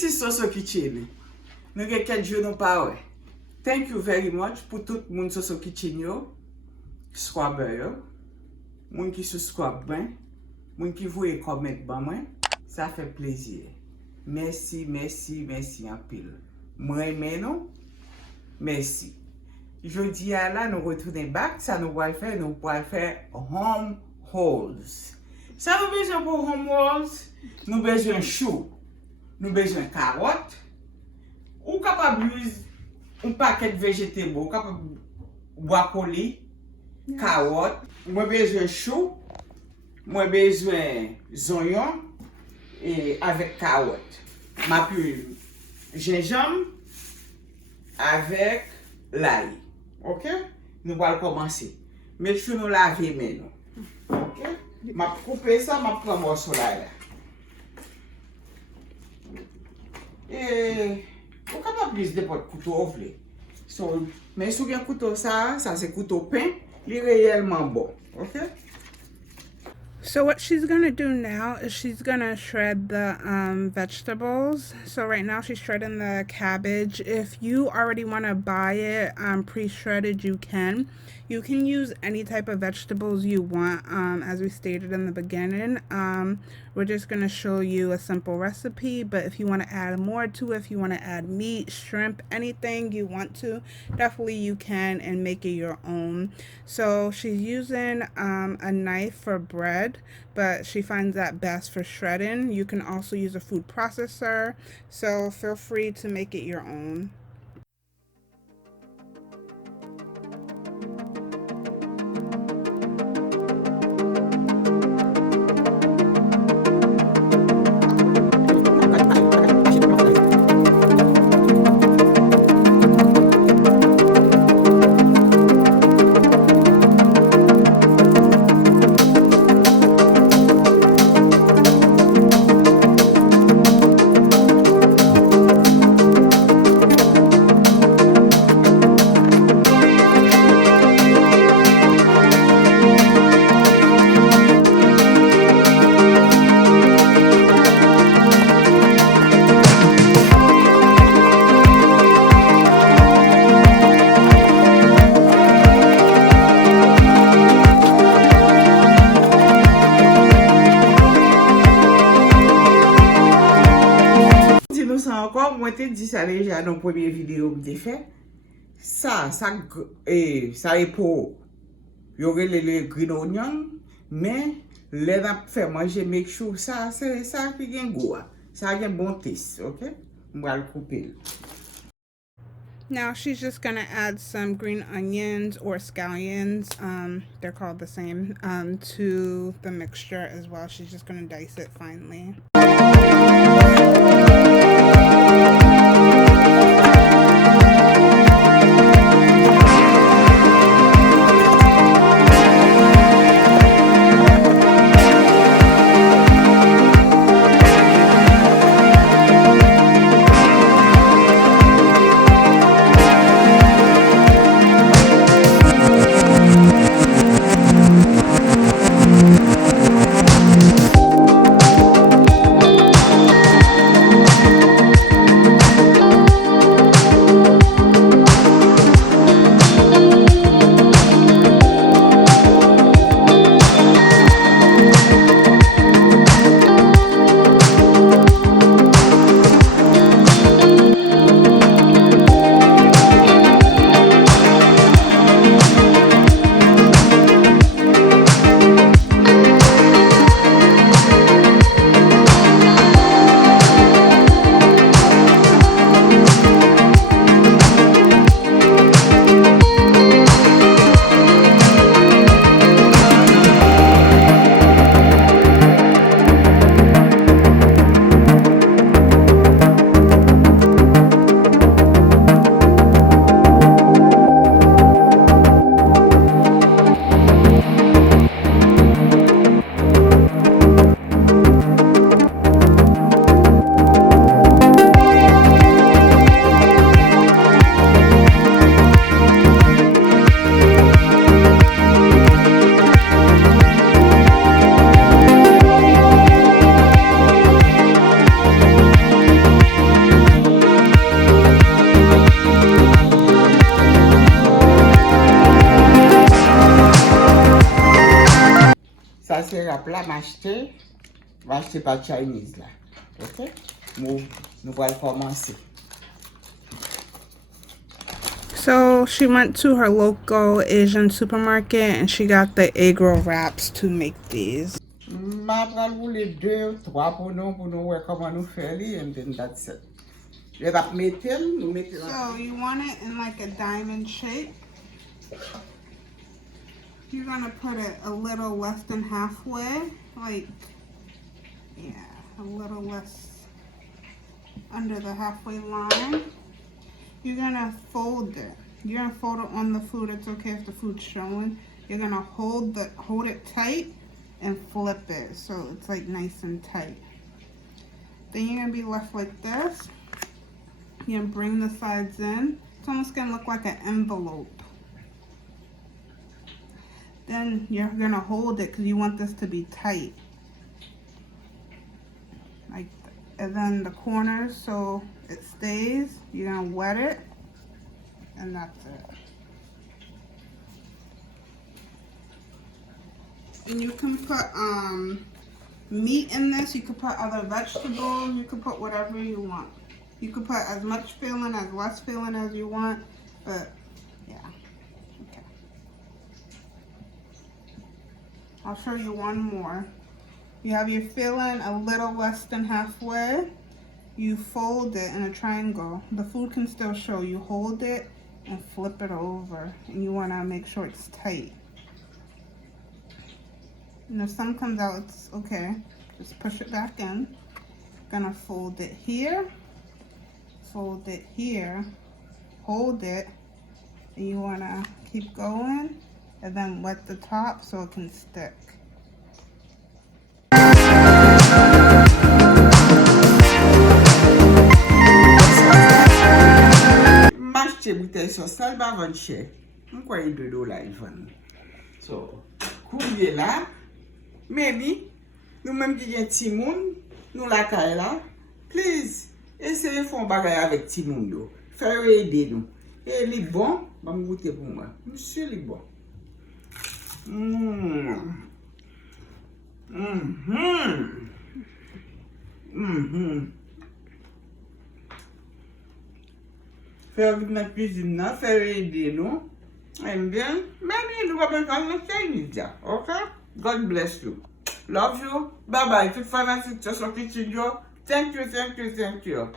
This is Soso Kitchen. Nous avons quelques jours nous pas. Thank you very much pour tout le monde Soso Kitchen yo, subscriber yo, moun qui subscribe ben, moun qui voye comment ban moi, ça fait plaisir. Merci, merci, merci en pile. Moi aimé non? Merci. Jeudi à là nous retourner back, ça nous va faire home hauls. Ça nous besoin pour home hauls, nous besoin chou, nous besoin carottes, ou capable un paquet de végétaux, ou capable brocoli, carottes, moi besoin chou, moi besoin oignons et avec carottes. Ma plus gingembre avec l'ail. OK? Nous allons commencer. Mais je nous laver maintenant. OK? Je vais couper ça, je vais prendre mon morceau là. Et vous capable plus de votre couteau ouvert. Mais si vous avez un couteau ça c'est couteau pain, il est réellement bon. OK? So what she's gonna do now is she's gonna shred the vegetables. So right now she's shredding the cabbage. If you already want to buy it pre-shredded, you can. You can use any type of vegetables you want, as we stated in the beginning. We're just going to show you a simple recipe, but if you want to add more to it, if you want to add meat, shrimp, anything you want to, definitely you can and make it your own. So she's using a knife for bread, but she finds that best for shredding. You can also use a food processor, so feel free to make it your own. Moi te dit ça déjà dans la première vidéo que j'ai fait. Ça est pour y aurait les green onions, mais les n'a fait manger make sure ça c'est ça qui gagne goût. Ça a un bon taste, OK? On va le couper. Now she's just gonna add some green onions or scallions, they're called the same, to the mixture as well. She's just gonna dice it finely. là, m'acheter pas Chinese là. OK? Nous allons commencer. So she went to her local Asian supermarket and she got the egg roll wraps to make these. Ma pral voule 2, 3 pour nous voir comment nous faire and then that's it. Je vais mettre, nous mettre. So you want it in like a diamond shape. You're gonna put it a little less than halfway, like, yeah, a little less under the halfway line. You're gonna fold it. You're gonna fold it on the food. It's okay if the food's showing. You're gonna hold it tight and flip it so it's like nice and tight. Then you're gonna be left like this. You're gonna bring the sides in. It's almost gonna look like an envelope. Then you're gonna hold it because you want this to be tight. Like, and then the corners so it stays. You're gonna wet it, and that's it. And you can put meat in this. You could put other vegetables. You could put whatever you want. You could put as much filling as less filling as you want, but yeah. Okay. I'll show you one more. You have your filling a little less than halfway. You fold it in a triangle. The food can still show. You hold it and flip it over, and you want to make sure it's tight. And if some comes out, it's okay. Just push it back in. Gonna fold it here, fold it here, hold it, and you wanna keep going, and then wet the top so it can stick. M'acheter bouteille sauce sale ba Wondershare. M'kwa yi $2 even. So, courrier là. Maybe nous même qui gen ti moun, nous la kay là. Please, essayez font bagay avec ti moun yo. Faire aider nous. Et li bon, ba me goûter pour moi. Monsieur li bon. Faire vite dans la cuisine là, faire aider nous. Aime bien. Maybe nous va pas faire le Chinese, okay? God bless you. Love you. Bye bye. Tout fanatique, Soso kitchen yo. Thank you.